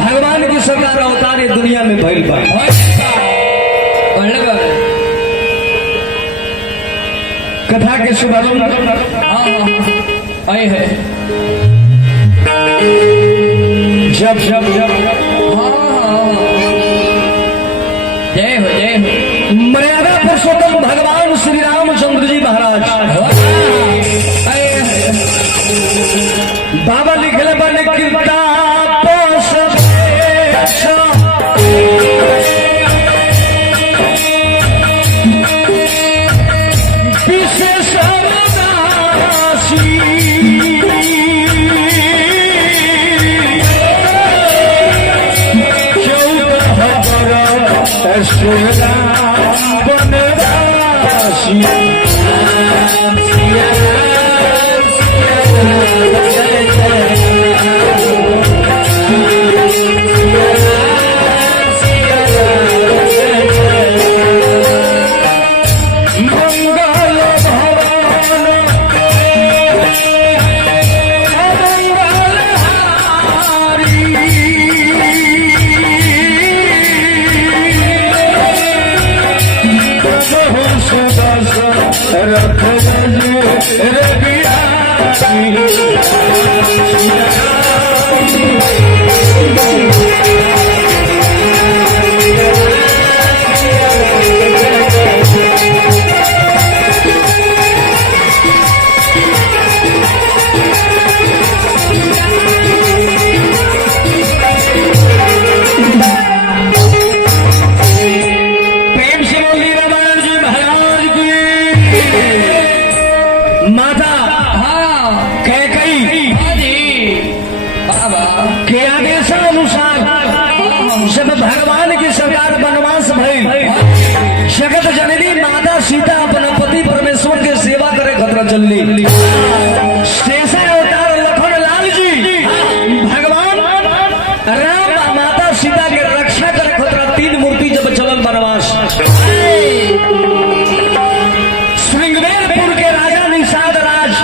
भगवान की सरकार अवतार ये दुनिया में भइल बा। कथा के शुभारंभ आए हैं जब जब जब जय हो मर्यादा पुरुषोत्तम भगवान श्री रामचंद्र जी महाराज बाबा लिखले बने किताब विशेष जब भगवान की सरकार वनवास भई जगत जननी माता सीता अपने पति परमेश्वर के सेवा करे खतरा चलली शेषा अवतार लखन लाल जी भगवान राम माता सीता के रक्षा करे खतरा 3 मूर्ति जब चलन वनवास श्रृंगवेरपुर के राजा निषाद राज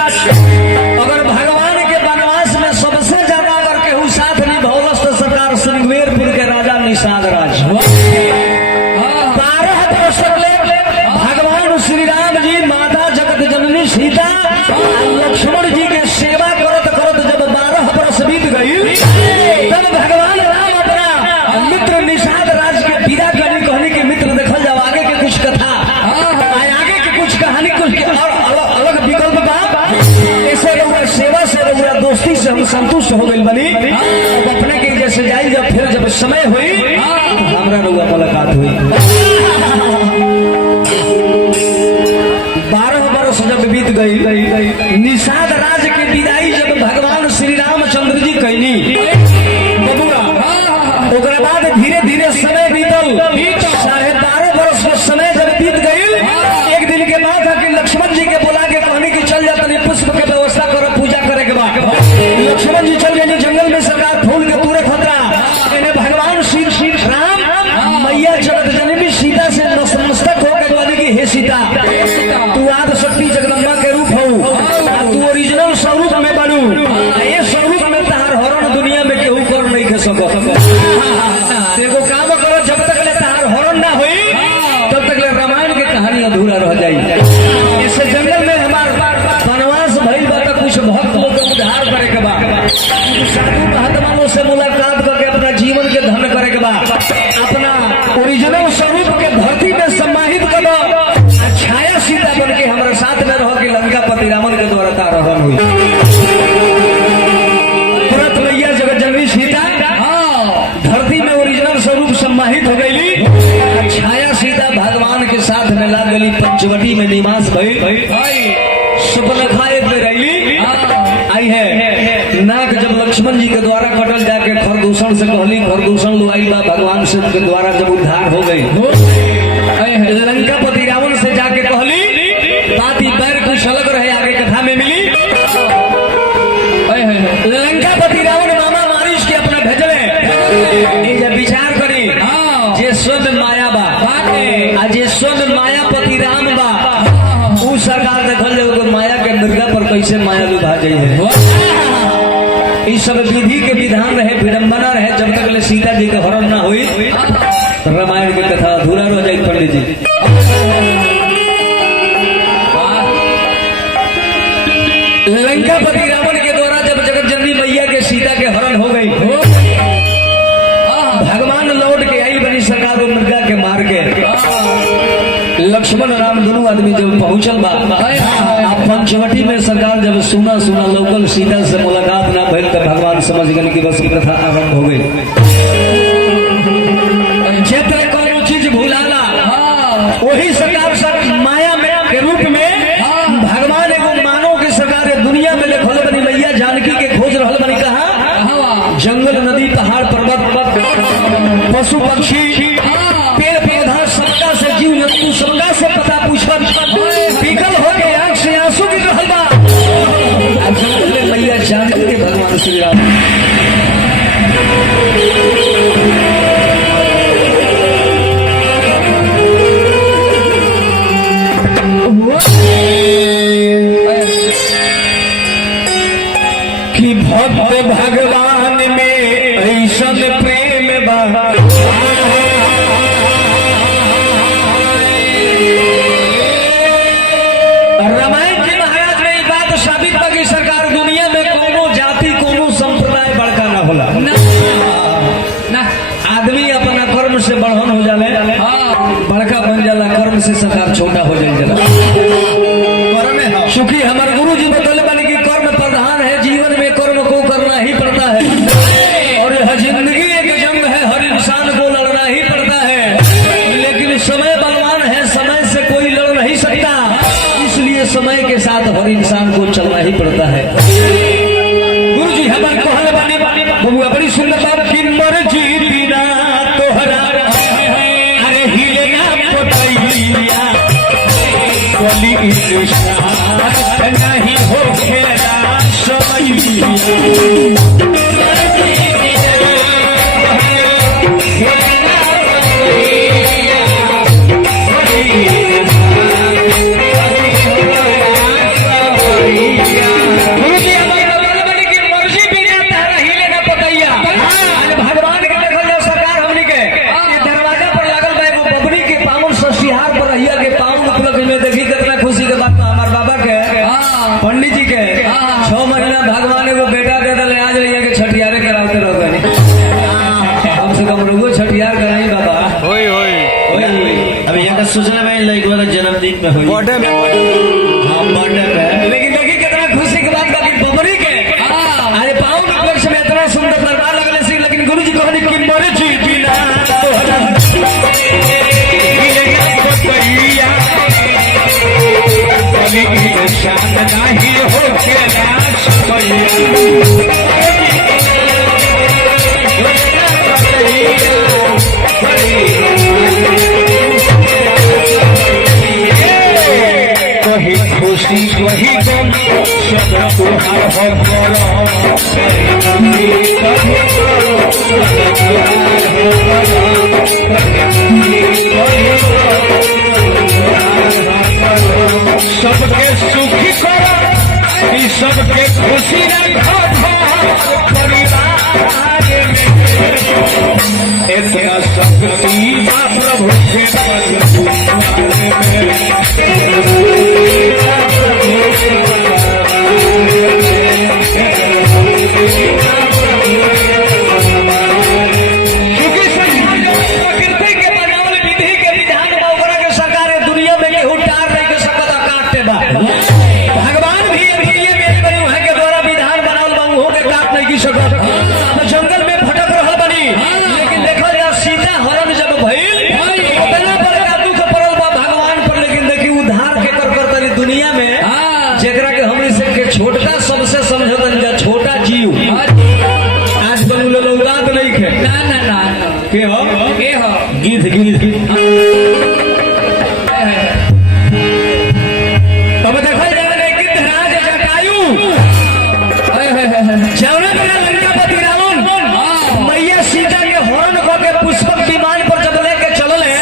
अगर भगवान के वनवास में सबसे ज्यादा अगर केहू साथ निभौलस तो सरकार श्रृंगवेरपुर के राजा निषाद राज 12 वर्ष भगवान श्री राम जी माता जगत जननी सीता लक्ष्मण जी के सेवा करत करत जब 12 वर्ष बीत गई तब भगवान राम अपना मित्र निषाद राज के विदा करने कहने के मित्र देखल जाओ आगे के कुछ कथा आगे के कुछ कहानी कुछ और अलग विकल्प बा ऐसे रउआ सेवा से रउआ दोस्ती से हम संतुष्ट हो गई बनी अपने के जैसे जाई जब फिर जब समय हुई हमरा रउआ मुलाकात हुई 12 वर्ष जब बीत गई निषाद राज की विदाई जब भगवान श्री रामचंद्र जी कहनी बबुआ ओकरा बाद धीरे धीरे समय बीतल 12.5 वर्ष का समय जब बीत गई एक दिन के बाद कि लक्ष्मण जी के बुला के कहने की चल जाता पुष्प के व्यवस्था करो पूजा करे के बाद लक्ष्मण जी चल गए जंगल में सरकार फूल के पूरे खतरा इन्हें भगवान श्री राम मैया जगत जननी सीता से नतमस्तक होकर बोले की हे सीता तू आदि शक्ति जगदम्बा के रूप हो तू ओरिजिनल स्वरूप में बनू ये स्वरूप में तहार हरण दुनिया में केहू कर नहीं के सको देखो काम करो जब तक ले तहार हरण ना हुई तब तक ले रामायण की कहानी अधूरा रह जाए इससे जंगल में हमारा वनवास भइल बा तो कुछ भक्त लोग के उद्धार करे के बा साधु महात्माओं से मुलाकात करके अपना जीवन के धन्य करे के बा अपना ओरिजिनल स्वरूप के धरती में सम्मानित करो छाया सीता बन के हमारे साथ में रहो कि लंका पति रावण के द्वारा तारहरण हुई तुरंत मैया जगत जननी सीता धरती में ओरिजिनल स्वरूप सम्मानित हो गई छाया सीता भगवान के साथ में लाग गई पंचवटी में निवास भई सुपनखा एक में रही आई है नाक जब लक्ष्मण जी के द्वारा कटल जाके खरदूषण से कहली खरदूषण लुआई बा भगवान से के द्वारा जब उद्धार हो गई लंका पति रावण से जाके कहली बात ही पैर कुछ अलग रहे आगे कथा में मिली लंका पति रावण मामा मारिश के अपना भेजले जब विचार करी जे स्वयं माया बा जे स्वयं मायापति राम बा उ सरकार देखल जाओ माया के मिर्गा पर कैसे माया लुभा गई है इस सब विधि के विधान रहे, विडम्बना रहे, जब तक ले सीता जी के हरण ना हुई तो रामायण की कथा अधूरा रह जाए। पंडित जी लंकापति रावण के द्वारा जब जगत जननी मैया के सीता के हरण हो गई, भगवान लौट के आई बनी सरकार को मृगा के मार के लक्ष्मण राम दोनों आदमी जब पहुंचल बा, आप पंचवटी में सरकार जब सुना लोकल सीता से मुलाकात ना भइल तो भगवान समझ गए कि बस कथा आरंभ हो गई। क्षेत्र कोनो चीज भूलाला वही सरकार सब माया में के रूप में भगवान एगो मानव के सरकार दुनिया में देखल बनी मैया जानकी के खोज रहल बनी। कहा जंगल नदी पहाड़ पर्वत पशु पक्षी पेड़ पौधा सबका से जीव जंतु सबका से पता पूछल पीकल हो के आंख से आंसू गिर रहल बा। जंगल में मैया जानकी के भगवान श्री राम कि भक्त भगवान में ऐसा प्रेम बा, रामायण जी महाराज ने बात साबित कर की सरकार दुनिया में कोनो जाति कोनो संप्रदाय बड़का ना होला ना। आदमी अपना कर्म से बढ़न हो जाले, बड़का बन जाला, कर्म से सरकार छोटा हो जाला। सुखी हमारे गुरु जी बतौले बने की कर्म प्रधान है, जीवन में कर्म को करना ही पड़ता है और यह जिंदगी एक जंग है, हर इंसान को लड़ना ही पड़ता है। लेकिन समय बलवान है, समय से कोई लड़ नहीं सकता, इसलिए समय के साथ हर इंसान को चलना ही पड़ता है। गुरु जी हमारे कहले बने बबुआ बड़ी सुंदर बात की मर्जी बिना तोहरा अरे हिलेगा पतैया कली नहीं हो खेला समैया। पंडित जी के 6 महीना भगवान को बेटा दे दल आज रही के छठियारे कराते रहो कम से कम लोगों छठियार कराई बाबा होई अभी यहाँ सोचने में लड़का का जन्मदिन में हुई बर्थडे में लेकिन देखिए कितना खुशी की बात बाकी बबरी के अरे पाँव के उपलक्ष्य में इतना सुंदर दरबार लगने से। लेकिन गुरु जी कहने की मर्जी बिना शान नहीं हो वही खुशी वही गम सब तुहार हो सबके सुखी करो सबके खुशी इतना शक्ति प्रभु के प्रकृति के बनावल विधि के विधान के सरकार दुनिया में केहू टार नहीं के सकता काटते बा। भगवान भी दुनिया में वहाँ के द्वारा विधान बनावल बा के काट नहीं की सकत। जंगल में भटक रहा बनी, लेकिन देखो जा सीता हरण जब भइल उतना बड़का दुख पड़ल बा भगवान पर। लेकिन देखी उद्धार के कर दुनिया में जेकरा के हमनी से के छोटका सबसे समझतन जा छोटा जीव आज बनूले लौलाद नहीं खे ना के हो गिद्ध तब देखो गिद्धराज जटायु जौना बिना लंकापति रावण मैया सीता के हरण के पुष्पक विमान पर जब लेके चलल है,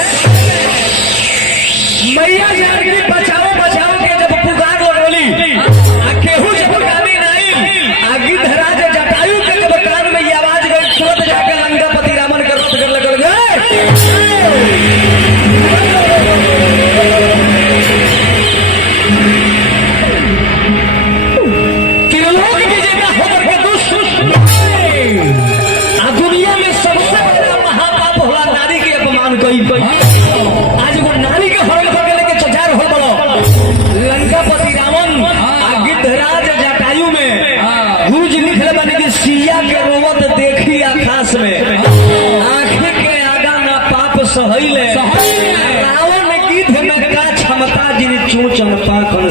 मैया जानकी बचाओ के जब पुकार लगोली केहू जब गाली नहीं गिद्धराज जटायु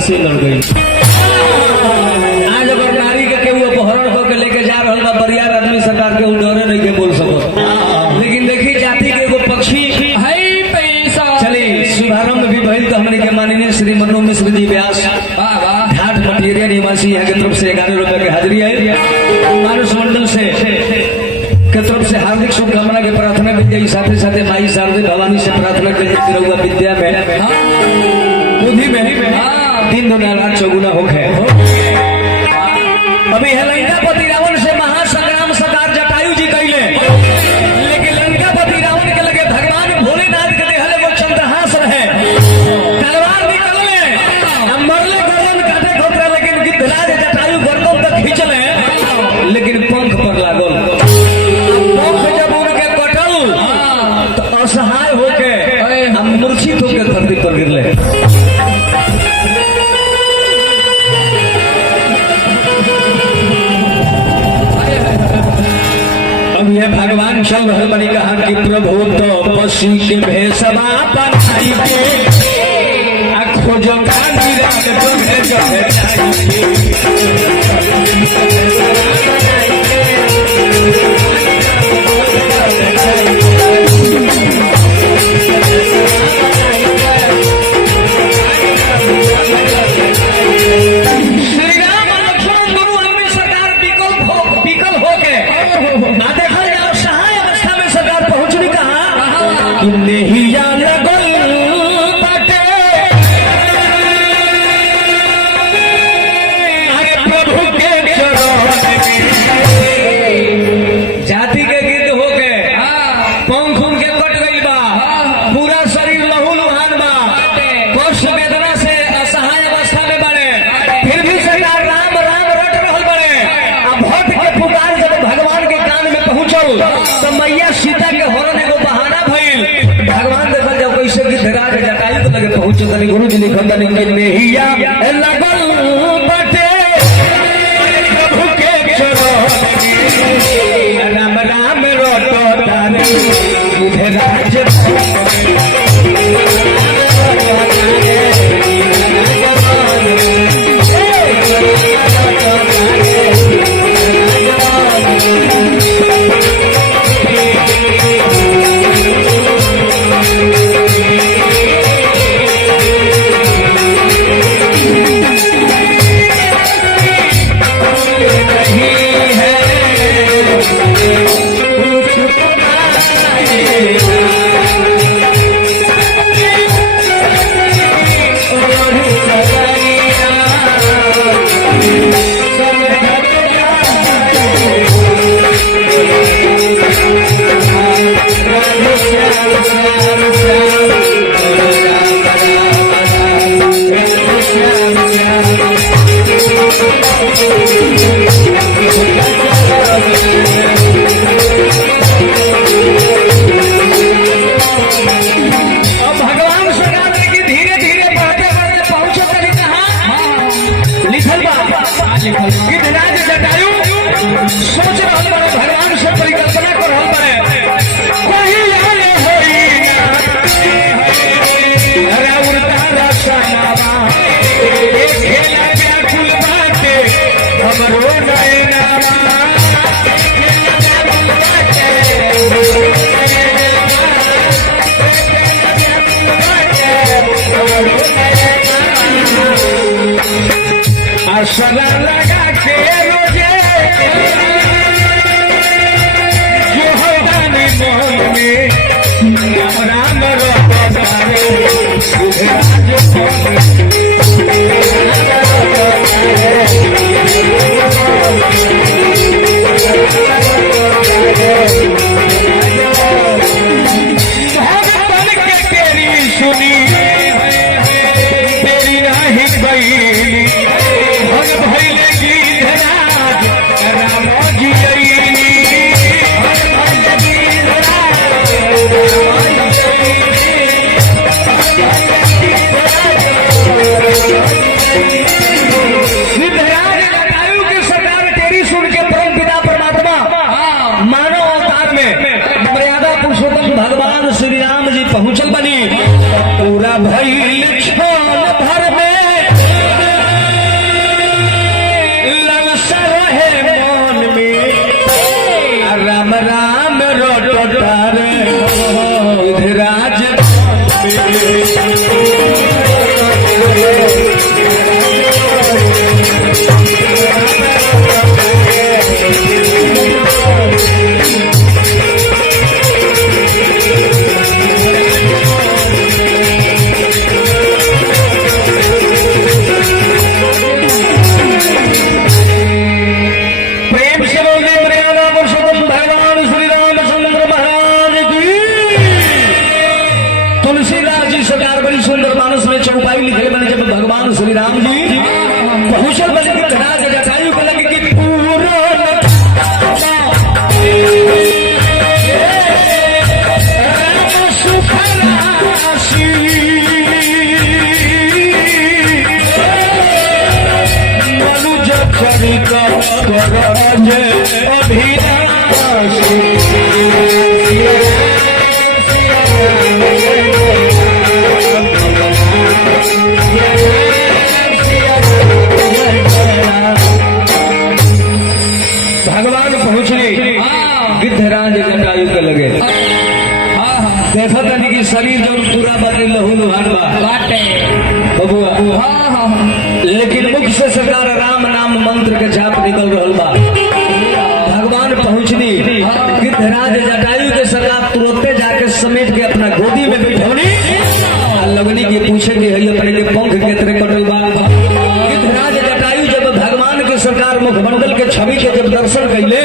से लड़ गई। आज अगर नारी के केहू अपहरण होकर लेके जा रहा बा बरियार आदमी सरकार के डरे नहीं के बोल सको, लेकिन देखी जाति के एगो पक्षी है पैसा। चली शुभारंभ भी भइल तो हमने के माननीय श्री मनु मिश्र जी व्यास घाट मटियरिया निवासी यहाँ की तरफ से 11 रुपए की हाजिरी है। मानस मंडल से के तरफ से हार्दिक शुभकामना के प्रार्थना की गई। साथ ही साथ माई शारदे भवानी से प्रार्थना की गई विद्या में बुद्धि में दिन दुनिया रात चौगुना होके। अभी है लंकापति रावण से महासंग्राम सरकार जटायु जी कैले, लेकिन लंकापति रावण के लगे भगवान भोलेनाथ के देहले वो चंद्रहास रहे, तलवार निकलले मरले गर्दन काटे खोतरा, लेकिन गिद्धराज जटायु गर्दन तक खींचले, लेकिन पंख पर लागल। पंख जब उनके कटल तो असहाय होके हम मूर्छित होकर धरती पर गिरले। अब यह भगवान चल रहे बनी कहा कि प्रभु तो पशु के भेषवा बनाई खोजो तो मैया सीता के हरण एगो बहाना भइल। भगवान देखल जब कैसे गिद्धराज जटायु के लगे पहुंचे तनी गुरु जी लिखल तनी कि नेहिया लगल बटे प्रभु के चरण राम राम रोटो तारे गिद्धराज गिद्धराज जटायु सोच रहल बड़े भगवान से परिकल्पना कर रहल बड़े कहीं आले होई ना अरे उड़ता रसनावा एक खेला व्याकुल बाटे हमरो नयनावा आसरा लगा के रोजे जो हवानी मोह में राम राम भगवान के तेरी सुनी तेरी नहीं गई भइले गिद्धराज राम जी गिद्धराज जटायु की सरकार तेरी सुन के परम पिता परमात्मा मानव अवतार में मर्यादा पुरुषोत्तम भगवान श्री राम जी पहुंचल बनी पूरा भइल क्षण भर में श्री राम जी पहुंचल बने गिद्धराज जटायु के लगे कि पूरा सुखराशि मनुज चरित करज अभिलाषी भगवान पहुंचने गिद्धराज जटायु के लगे देखा तनी कि शरीर जब पूरा बाटे लहू लुहान बाटे बबुआ लेकिन मुख से सरकार राम नाम मंत्र के जाप निकल रहल बा। भगवान पहुंचनी गिद्धराज जटायु के सरकार तुरंते जाके समेट के अपना गोदी में बैठौनी लगनी की पूछे कि है अपने के पंख के तरह कटल बा। गिद्धराज जटायु जब भगवान के सरकार मुखमंडल के छवि के जब दर्शन कैले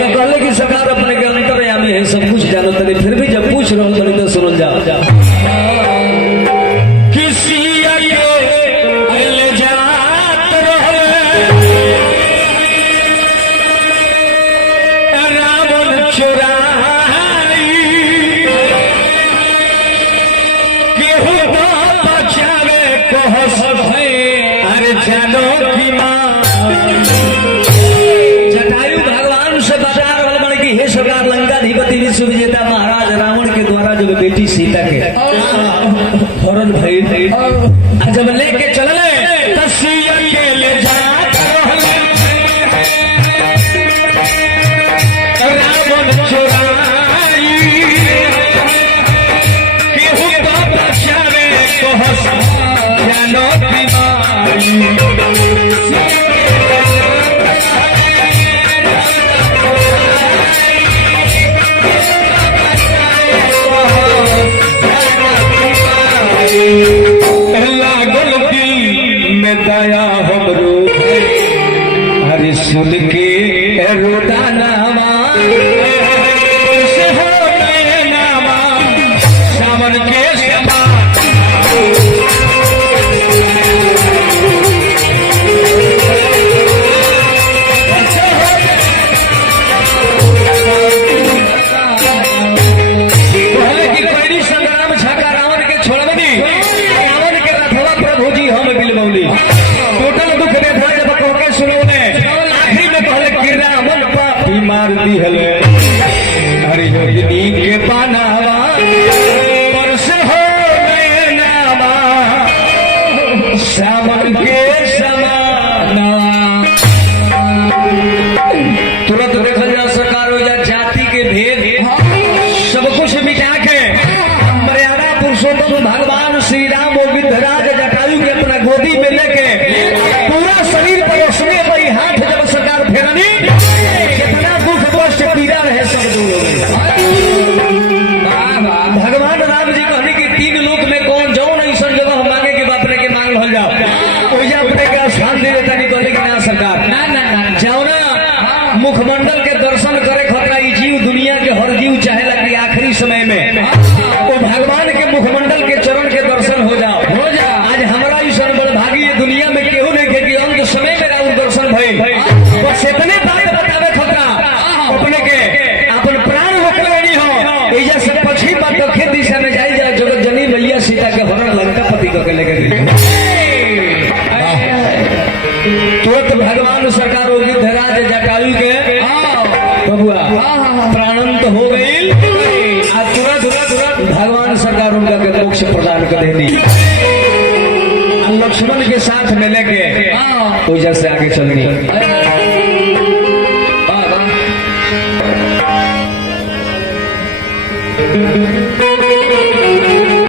तो कहले कि सरकार अपने के अंतर्यामी है सब कुछ जानो तनी फिर भी जब पूछ रहा तनी तो सुन जाओ किसी ले जात रहे रावण चुराई केहू तो बचावे कहस अरे जानो की माँ जटायु भगवान से बता रहा बड़े कि हे सरकार लंका अधिपति विश्व विजेता महाराज रावण के द्वारा जब बेटी सीता के हरण भई जब लेके चलले तसिया के ले जात रावण चुराई केहू तो बचावे कहस जानो बीमारी लागल दिल में दया हमरो हरि सुन के रोदानामा से हो नामा सावन के समान दी हले हरि योगिनी के पानावा परस हो गए नामा सावन के समाना तुरंत देखल जा सरकार हो जा जाति के भेद सब कुछ मिटा के मर्यादा पुरुषोत्तम भगवान श्री राम और गिद्धराज जटायु के अपना गोदी में लेके पूरा शरीर पर उसने वही हाथ जब सरकार फेरनी पीड़ा रहे सब भगवान राम जी कहने की तीन लोक में कौन जाओ नहीं सर जगह मांगे के बापरे के मांग हो जाओ अपने का स्थान दे देता नहीं कहने की ना सरकार जाओ ना मुखमंडल के दर्शन करे खतरा जीव दुनिया के हर जीव चाहेला कि आखिरी समय में वो भगवान के मुखमंडल के चरण के दर्शन हो जाओ आज हमारा ईश्वर बड़भागी दुनिया में केहू नहीं थे कि अंत समय में राउर दर्शन भय बस इतने बात बतावे खतरा अपने के अपन प्राण रोकले नहीं हो एजा से पछी बात दक्षिण दिशा में जाई जा जगत जनी भैया सीता के हरण लंका पति को के लेके तुरंत भगवान सरकार होगी गिद्धराज जटायु के बबुआ प्राणंत हो गई आज तुरंत भगवान सरकार उनका के मोक्ष प्रदान कर देनी लक्ष्मण के साथ में लेके पूजा से आगे चल गई।